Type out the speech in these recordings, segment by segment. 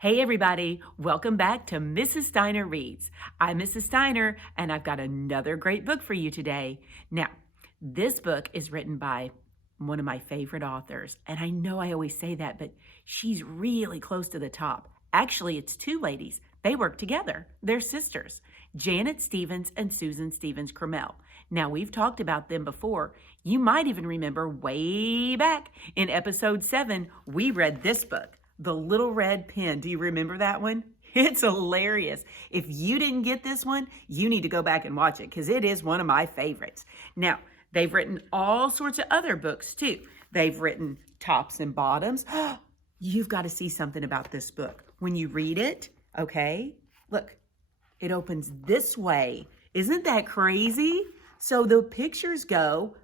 Hey everybody, welcome back to Mrs. Steiner Reads. I'm Mrs. Steiner and I've got another great book for you today. Now, this book is written by one of my favorite authors, and I know I always say that, but she's really close to the top. Actually, it's two ladies. They work together. They're sisters, Janet Stevens and Susan Stevens Crummel. Now, we've talked about them before. You might even remember way back in episode 7, we read this book, The Little Red Pen. Do you remember that one? It's hilarious. If you didn't get this one, you need to go back and watch it because it is one of my favorites. Now, they've written all sorts of other books too. They've written Tops and Bottoms. You've got to see something about this book. When you read it, okay, look, it opens this way. Isn't that crazy? So the pictures go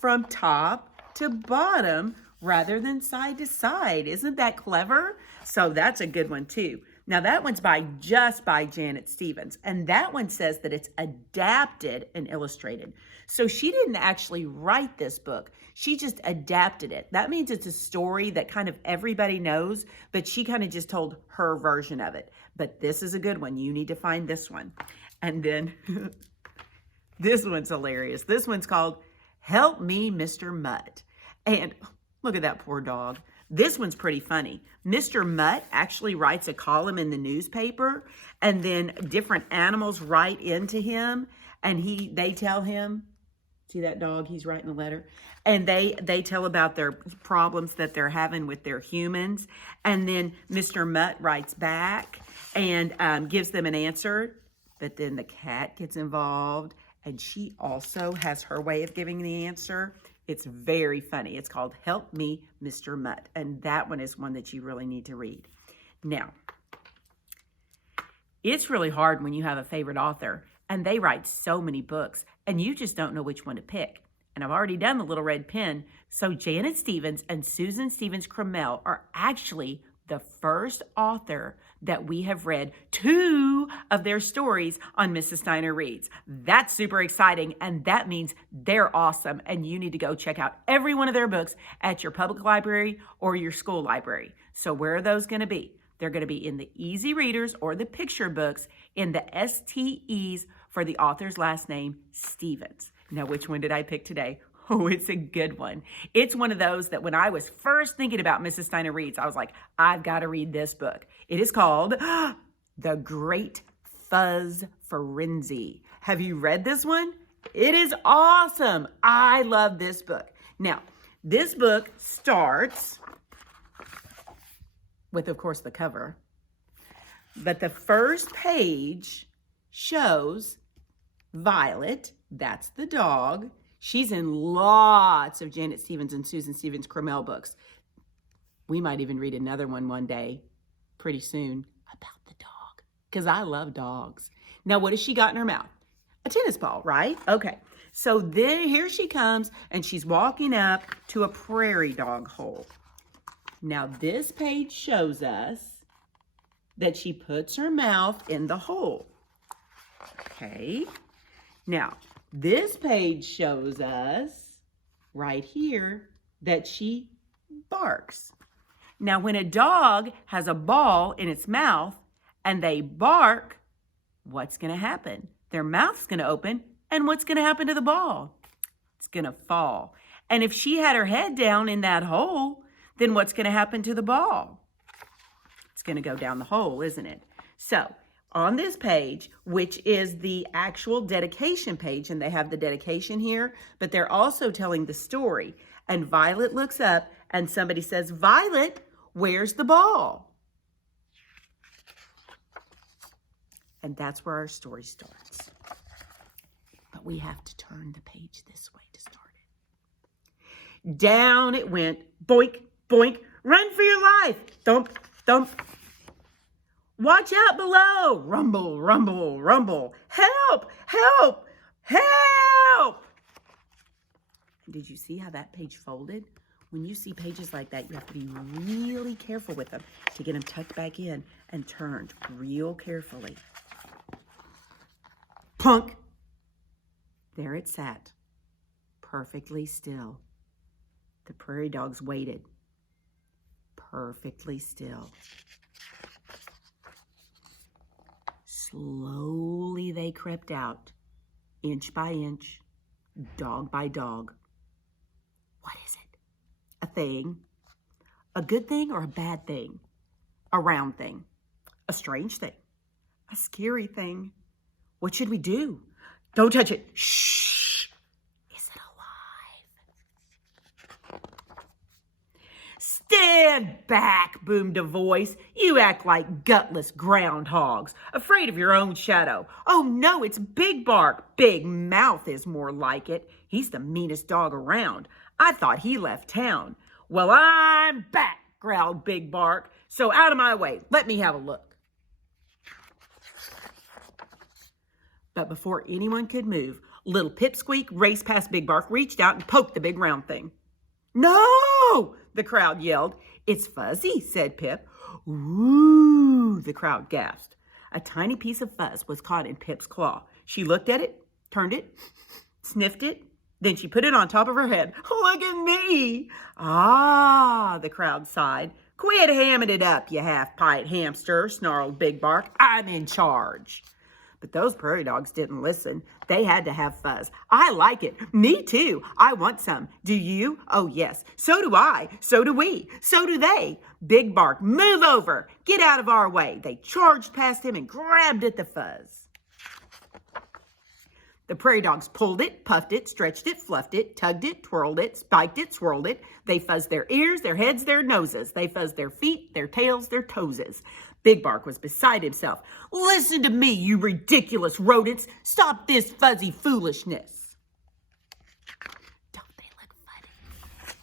from top to bottom rather than side to side. Isn't that clever? So that's a good one too. Now that one's just by Janet Stevens, and that one says that it's adapted and illustrated. So she didn't actually write this book. She just adapted it. That means it's a story that kind of everybody knows, but she kind of just told her version of it. But this is a good one. You need to find this one. And then this one's hilarious. This one's called Help Me, Mr. Mutt. And look at that poor dog. This one's pretty funny. Mr. Mutt actually writes a column in the newspaper, and then different animals write into him, and they tell him, see that dog? He's writing a letter. And they tell about their problems that they're having with their humans. And then Mr. Mutt writes back and gives them an answer. But then the cat gets involved, and she also has her way of giving the answer. It's very funny. It's called Help Me, Mr. Mutt. And that one is one that you really need to read. Now, it's really hard when you have a favorite author and they write so many books and you just don't know which one to pick. And I've already done The Little Red Pen. So Janet Stevens and Susan Stevens Crummel are actually the first author that we have read 2 of their stories on Mrs. Steiner Reads. That's super exciting, and that means they're awesome, and you need to go check out every one of their books at your public library or your school library. So where are those going to be? They're going to be in the Easy Readers or the picture books in the STEs for the author's last name, Stevens. Now, which one did I pick today? Oh, it's a good one. It's one of those that when I was first thinking about Mrs. Steiner Reads, I was like, I've got to read this book. It is called The Great Fuzz Frenzy. Have you read this one? It is awesome. I love this book. Now, this book starts with, of course, the cover. But the first page shows Violet. That's the dog. She's in lots of Janet Stevens and Susan Stevens Crummel books. We might even read another one day, pretty soon, about the dog, because I love dogs. Now, what has she got in her mouth? A tennis ball, right? Okay, so then here she comes, and she's walking up to a prairie dog hole. Now, this page shows us that she puts her mouth in the hole. Okay, now, this page shows us right here that she barks. Now, when a dog has a ball in its mouth and they bark, what's going to happen? Their mouth's going to open, and what's going to happen to the ball? It's going to fall. And if she had her head down in that hole, then what's going to happen to the ball? It's going to go down the hole, isn't it? So, on this page, which is the actual dedication page, and they have the dedication here, but they're also telling the story. And Violet looks up and somebody says, Violet, where's the ball? And that's where our story starts. But we have to turn the page this way to start it. Down it went, boink, boink, run for your life, thump, thump. Watch out below! Rumble, rumble, rumble. Help! Help! Help! Did you see how that page folded? When you see pages like that, you have to be really careful with them to get them tucked back in and turned real carefully. Plunk! There it sat, perfectly still. The prairie dogs waited, perfectly still. Slowly they crept out, inch by inch, dog by dog. What is it? A thing? A good thing or a bad thing? A round thing? A strange thing? A scary thing? What should we do? Don't touch it. Shh. Is it alive? Stand back, boomed a voice. You act like gutless groundhogs, afraid of your own shadow. Oh no, it's Big Bark. Big Mouth is more like it. He's the meanest dog around. I thought he left town. Well, I'm back, growled Big Bark. So out of my way, let me have a look. But before anyone could move, little Pipsqueak raced past Big Bark, reached out and poked the big round thing. No, the crowd yelled. It's fuzzy, said Pip. Ooh, the crowd gasped. A tiny piece of fuzz was caught in Pip's claw. She looked at it, turned it, sniffed it, then she put it on top of her head. Look at me. Ah, the crowd sighed. Quit hamming it up, you half-pint hamster, snarled Big Bark. I'm in charge. But those prairie dogs didn't listen. They had to have fuzz. I like it. Me too. I want some. Do you? Oh, yes. So do I. So do we. So do they. Big Bark, move over. Get out of our way. They charged past him and grabbed at the fuzz. The prairie dogs pulled it, puffed it, stretched it, fluffed it, tugged it, twirled it, spiked it, swirled it. They fuzzed their ears, their heads, their noses. They fuzzed their feet, their tails, their toeses. Big Bark was beside himself. Listen to me, you ridiculous rodents. Stop this fuzzy foolishness. Don't they look funny?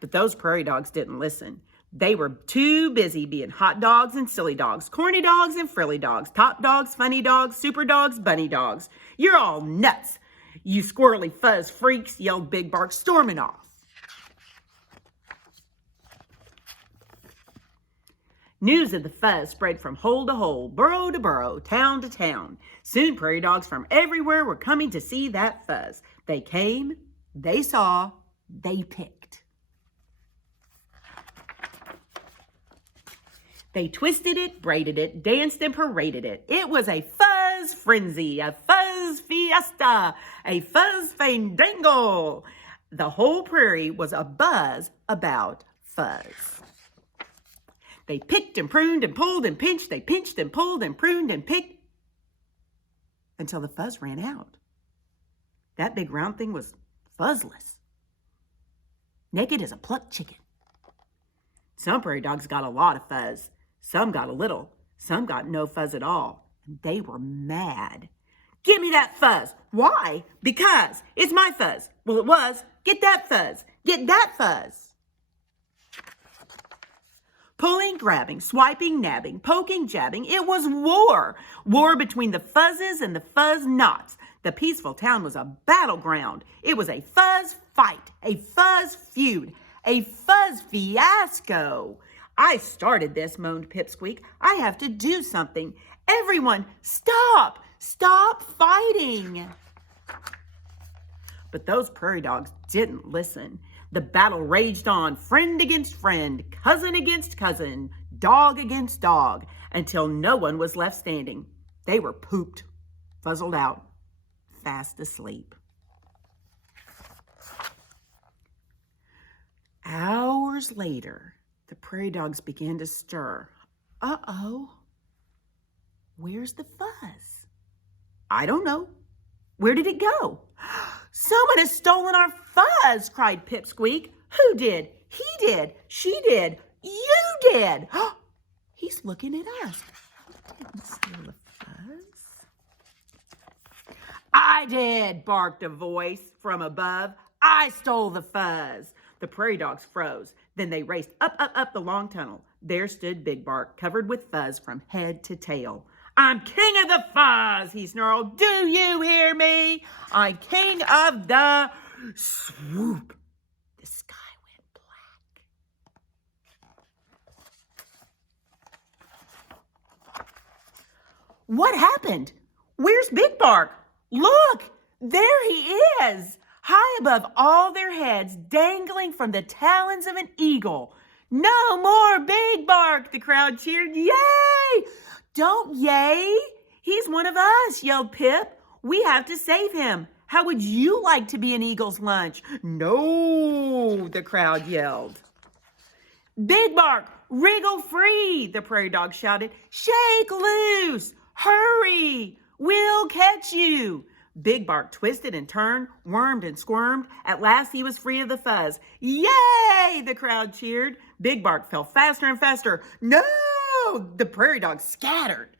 But those prairie dogs didn't listen. They were too busy being hot dogs and silly dogs, corny dogs and frilly dogs, top dogs, funny dogs, super dogs, bunny dogs. You're all nuts, you squirrely fuzz freaks, yelled Big Bark, storming off. News of the fuzz spread from hole to hole, burrow to burrow, town to town. Soon prairie dogs from everywhere were coming to see that fuzz. They came, they saw, they picked. They twisted it, braided it, danced and paraded it. It was a fuzz frenzy, a fuzz fiesta, a fuzz fandango. The whole prairie was abuzz about fuzz. They picked and pruned and pulled and pinched. They pinched and pulled and pruned and picked until the fuzz ran out. That big round thing was fuzzless, naked as a plucked chicken. Some prairie dogs got a lot of fuzz. Some got a little. Some got no fuzz at all. And they were mad. Give me that fuzz. Why? Because it's my fuzz. Well, it was. Get that fuzz. Get that fuzz. Pulling, grabbing, swiping, nabbing, poking, jabbing. It was war. War between the fuzzes and the fuzz knots. The peaceful town was a battleground. It was a fuzz fight, a fuzz feud, a fuzz fiasco. I started this, moaned Pipsqueak. I have to do something. Everyone, stop! Stop fighting! But those prairie dogs didn't listen. The battle raged on, friend against friend, cousin against cousin, dog against dog, until no one was left standing. They were pooped, fuzzled out, fast asleep. Hours later, the prairie dogs began to stir. Uh-oh. Where's the fuzz? I don't know. Where did it go? Someone has stolen our fuzz, cried Pipsqueak. Who did? He did. She did. You did. He's looking at us. I didn't steal the fuzz. I did, barked a voice from above. I stole the fuzz. The prairie dogs froze. Then they raced up the long tunnel. There stood Big Bark, covered with fuzz from head to tail. I'm king of the fuzz, he snarled. Do you hear me? I'm king of the swoop. The sky went black. What happened? Where's Big Bark? Look, there he is, high above all their heads, dangling from the talons of an eagle. No more Big Bark, the crowd cheered. Yay! Don't yay! He's one of us, yelled Pip. We have to save him. How would you like to be an eagle's lunch? No, the crowd yelled. Big Bark, wriggle free, the prairie dog shouted. Shake loose! Hurry! We'll catch you! Big Bark twisted and turned, wormed and squirmed. At last he was free of the fuzz. Yay! The crowd cheered. Big Bark fell faster and faster. No! The prairie dog scattered.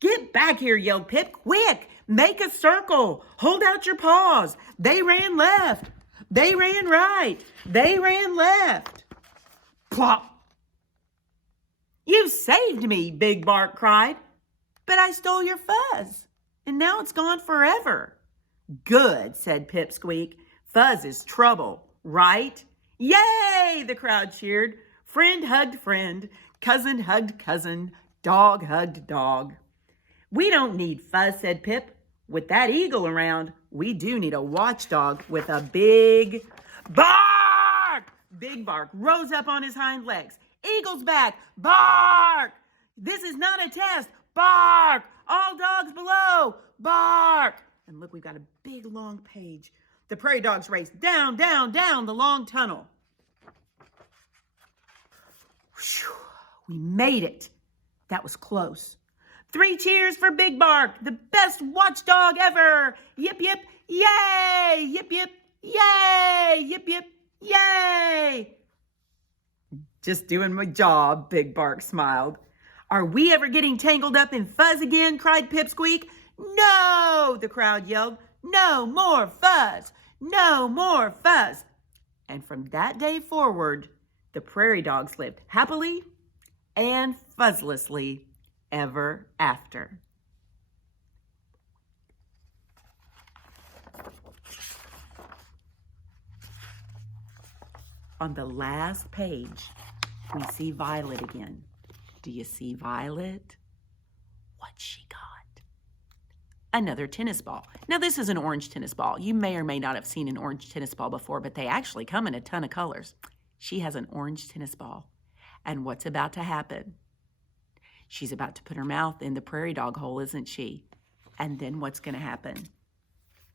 Get back here, yelled Pip. Quick! Make a circle. Hold out your paws. They ran left. They ran right. They ran left. Plop! You saved me, Big Bark cried. But I stole your fuzz, and now it's gone forever. Good, said Pipsqueak. Fuzz is trouble, right? Yay! The crowd cheered. Friend hugged friend. Cousin hugged cousin. Dog hugged dog. We don't need Fuzz, said Pip. With that eagle around, we do need a watchdog with a big bark. Big Bark rose up on his hind legs. Eagle's back. Bark! This is not a test. Bark! All dogs below. Bark! And look, we've got a big long page. The prairie dogs race down, down, down the long tunnel. Whew, we made it. That was close. 3 cheers for Big Bark, the best watchdog ever. Yip, yip, yay! Yip, yip, yay! Yip, yip, yay! Just doing my job, Big Bark smiled. Are we ever getting tangled up in fuzz again? Cried Pipsqueak. No, the crowd yelled. No more fuzz. No more fuzz. And from that day forward, the prairie dogs lived happily and fuzzlessly ever after. On the last page, we see Violet again. Do you see Violet? What's she got? Another tennis ball. Now, this is an orange tennis ball. You may or may not have seen an orange tennis ball before, but they actually come in a ton of colors. She has an orange tennis ball. And what's about to happen? She's about to put her mouth in the prairie dog hole, isn't she? And then what's going to happen?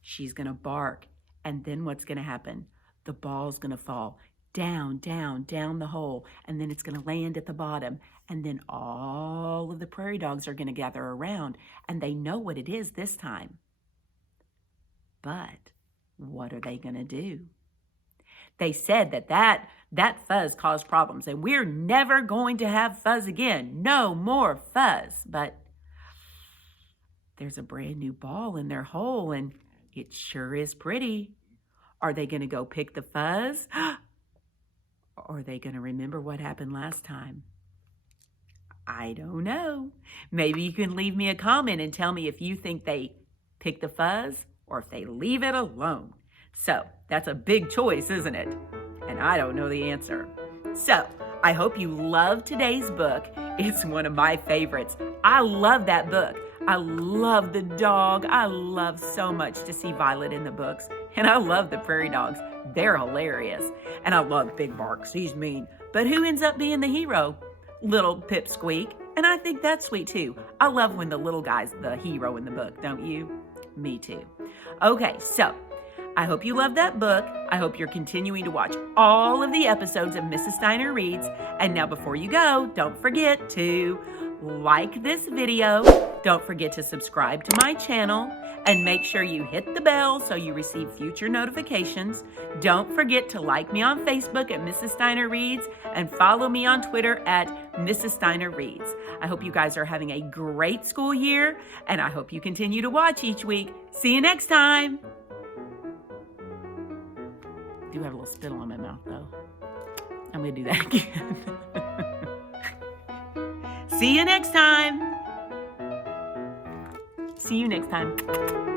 She's going to bark. And then what's going to happen? The ball's going to fall down, down, down the hole. And then it's going to land at the bottom. And then all of the prairie dogs are going to gather around. And they know what it is this time. But what are they going to do? They said that fuzz caused problems, and we're never going to have fuzz again. No more fuzz. But there's a brand new ball in their hole, and it sure is pretty. Are they going to go pick the fuzz? Or are they going to remember what happened last time? I don't know. Maybe you can leave me a comment and tell me if you think they pick the fuzz or if they leave it alone. So that's a big choice, isn't it? And I don't know the answer. So I hope you love today's book. It's one of my favorites. I love that book. I love the dog. I love so much to see Violet in the books. And I love the prairie dogs. They're hilarious. And I love Big Bark. He's mean. But who ends up being the hero? Little Pipsqueak. And I think that's sweet too. I love when the little guy's the hero in the book, don't you? Me too. Okay, so I hope you love that book. I hope you're continuing to watch all of the episodes of Mrs. Steiner Reads. And now before you go, don't forget to like this video. Don't forget to subscribe to my channel and make sure you hit the bell so you receive future notifications. Don't forget to like me on Facebook at Mrs. Steiner Reads and follow me on Twitter at Mrs. Steiner Reads. I hope you guys are having a great school year, and I hope you continue to watch each week. See you next time. I do have a little spittle on my mouth, though. I'm going to do that again. See you next time. See you next time.